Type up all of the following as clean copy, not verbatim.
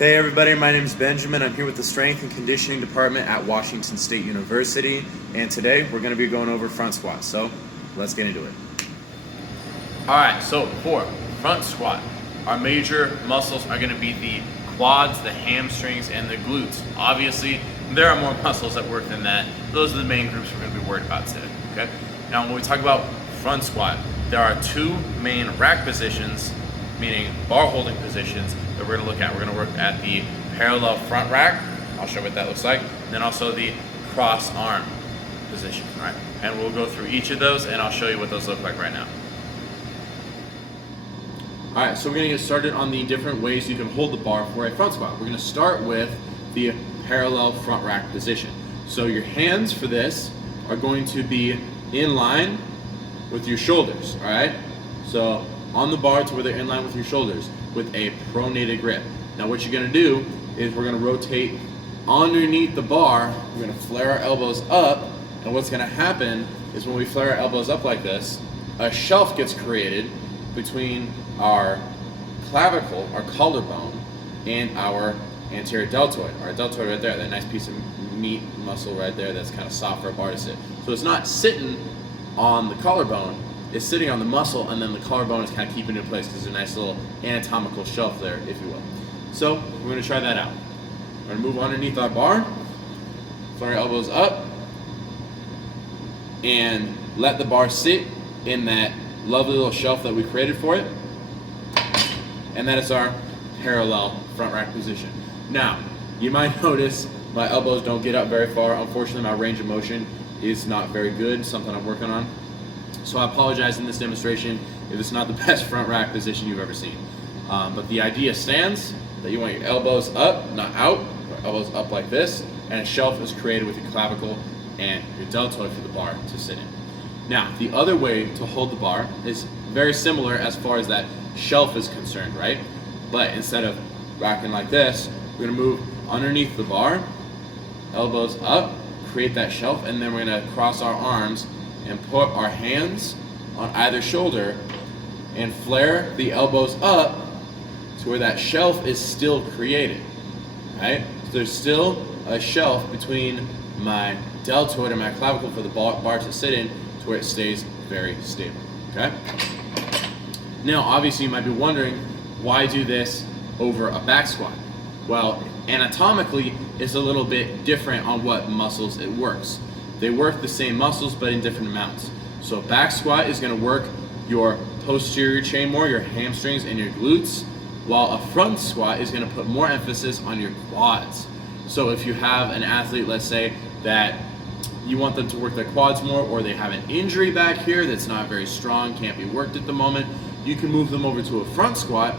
Hey everybody, my name is Benjamin. I'm here with the Strength and Conditioning Department at Washington State University, and today we're going to be going over front squats. So let's get into it. Alright, so for front squat, our major muscles are going to be the quads, the hamstrings, and the glutes. Obviously, there are more muscles that work than that. Those are the main groups we're going to be worried about today. Okay. Now, when we talk about front squat, there are two main rack positions, meaning bar holding positions, that we're going to look at. We're going to work at the parallel front rack. I'll show what that looks like. And then also the cross arm position. All right. And we'll go through each of those, and I'll show you what those look like right now. All right, so we're gonna get started on the different ways you can hold the bar for a front squat. We're gonna start with the parallel front rack position. So your hands for this are going to be in line with your shoulders, all right? So on the bar to where they're in line with your shoulders with a pronated grip. Now what you're gonna do is we're gonna rotate underneath the bar, we're gonna flare our elbows up, and what's gonna happen is when we flare our elbows up like this, a shelf gets created between our clavicle, our collarbone, and our anterior deltoid. Our deltoid right there, that nice piece of meat muscle right there that's kind of soft for a bar to sit. So it's not sitting on the collarbone, it's sitting on the muscle, and then the collarbone is kind of keeping it in place because there's a nice little anatomical shelf there, if you will. So we're going to try that out. We're going to move underneath our bar, flare our elbows up, and let the bar sit in that lovely little shelf that we created for it. And that is our parallel front rack position. Now, you might notice my elbows don't get up very far. Unfortunately, my range of motion is not very good, something I'm working on. So I apologize in this demonstration if it's not the best front rack position you've ever seen. But the idea stands that you want your elbows up, not out, your elbows up like this, and a shelf is created with your clavicle and your deltoid for the bar to sit in. Now, the other way to hold the bar is very similar as far as that shelf is concerned, right? But instead of rocking like this, we're gonna move underneath the bar, elbows up, create that shelf, and then we're gonna cross our arms and put our hands on either shoulder and flare the elbows up to where that shelf is still created, right? So there's still a shelf between my deltoid and my clavicle for the bar to sit in to where it stays very stable, okay? Now, obviously you might be wondering, why do this over a back squat? Well, anatomically, it's a little bit different on what muscles it works. They work the same muscles, but in different amounts. So a back squat is gonna work your posterior chain more, your hamstrings and your glutes, while a front squat is gonna put more emphasis on your quads. So if you have an athlete, let's say, that you want them to work their quads more, or they have an injury back here that's not very strong, can't be worked at the moment, you can move them over to a front squat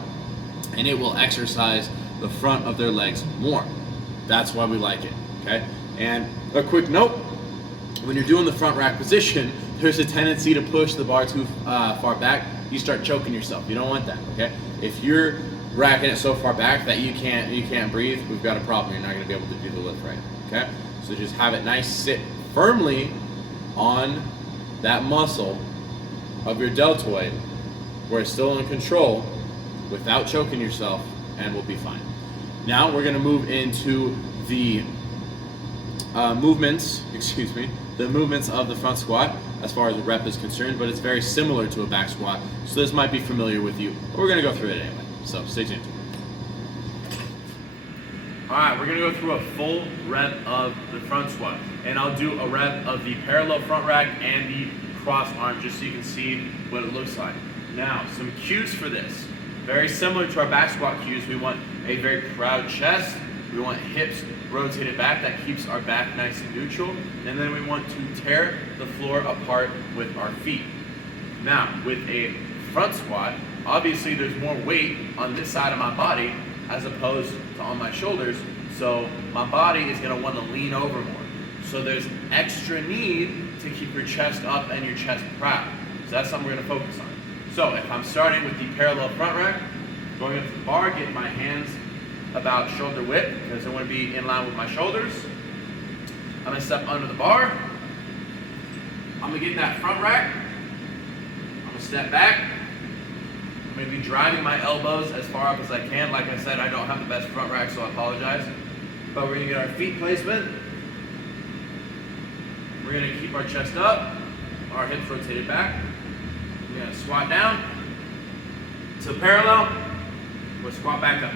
and it will exercise the front of their legs more. That's why we like it, okay? And a quick note, when you're doing the front rack position, there's a tendency to push the bar too far back, you start choking yourself. You don't want that, okay? If you're racking it so far back that you can't breathe, we've got a problem. You're not gonna be able to do the lift right, okay? So just have it nice, sit firmly on that muscle of your deltoid where it's still in control without choking yourself, and we'll be fine. Now we're gonna move into the movements of the front squat as far as the rep is concerned, but it's very similar to a back squat, so this might be familiar with you, but we're gonna go through it anyway, so stay tuned. All right, we're gonna go through a full rep of the front squat, and I'll do a rep of the parallel front rack and the cross arm just so you can see what it looks like. Now, some cues for this. Very similar to our back squat cues, we want a very proud chest, we want hips rotated back, that keeps our back nice and neutral, and then we want to tear the floor apart with our feet. Now, with a front squat, obviously there's more weight on this side of my body as opposed to on my shoulders, so my body is gonna wanna lean over more. So there's extra need to keep your chest up and your chest proud. So that's something we're gonna focus on. So if I'm starting with the parallel front rack, going up to the bar, getting my hands about shoulder width because I want to be in line with my shoulders. I'm going to step under the bar. I'm going to get in that front rack. I'm going to step back. I'm going I'm going to be driving my elbows as far up as I can. Like I said, I don't have the best front rack, so I apologize. But we're going to get our feet placement. We're going to keep our chest up, our hips rotated back. We're going to squat down to parallel. We'll squat back up.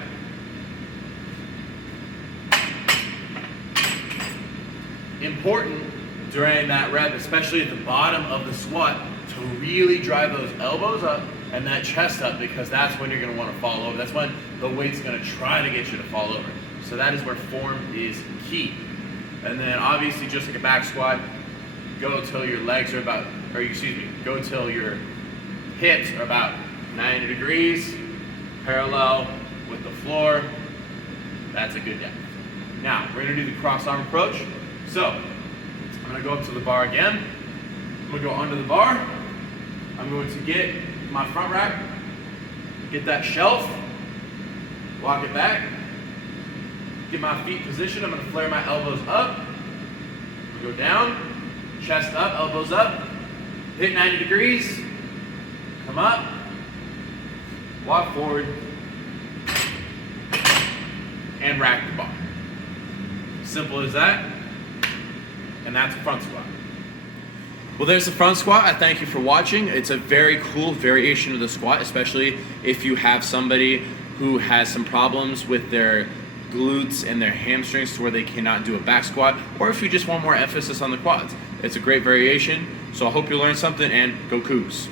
Important during that rep, especially at the bottom of the squat, to really drive those elbows up and that chest up, because that's when you're going to want to fall over. That's when the weight's going to try to get you to fall over. So that is where form is key. And then obviously, just like a back squat, go till your legs are about, or excuse me, go till your hips are about 90 degrees, parallel with the floor. That's a good depth. Now, we're going to do the cross arm approach. So, I'm going to go up to the bar again. I'm going to go under the bar. I'm going to get my front rack, get that shelf, walk it back, get my feet positioned. I'm going to flare my elbows up. I'm going to go down, chest up, elbows up, hit 90 degrees, come up, walk forward, and rack the bar. Simple as that. And that's a front squat. Well, there's the front squat. I thank you for watching. It's a very cool variation of the squat, especially if you have somebody who has some problems with their glutes and their hamstrings to where they cannot do a back squat, or if you just want more emphasis on the quads. It's a great variation. So I hope you learned something, and go Cougs.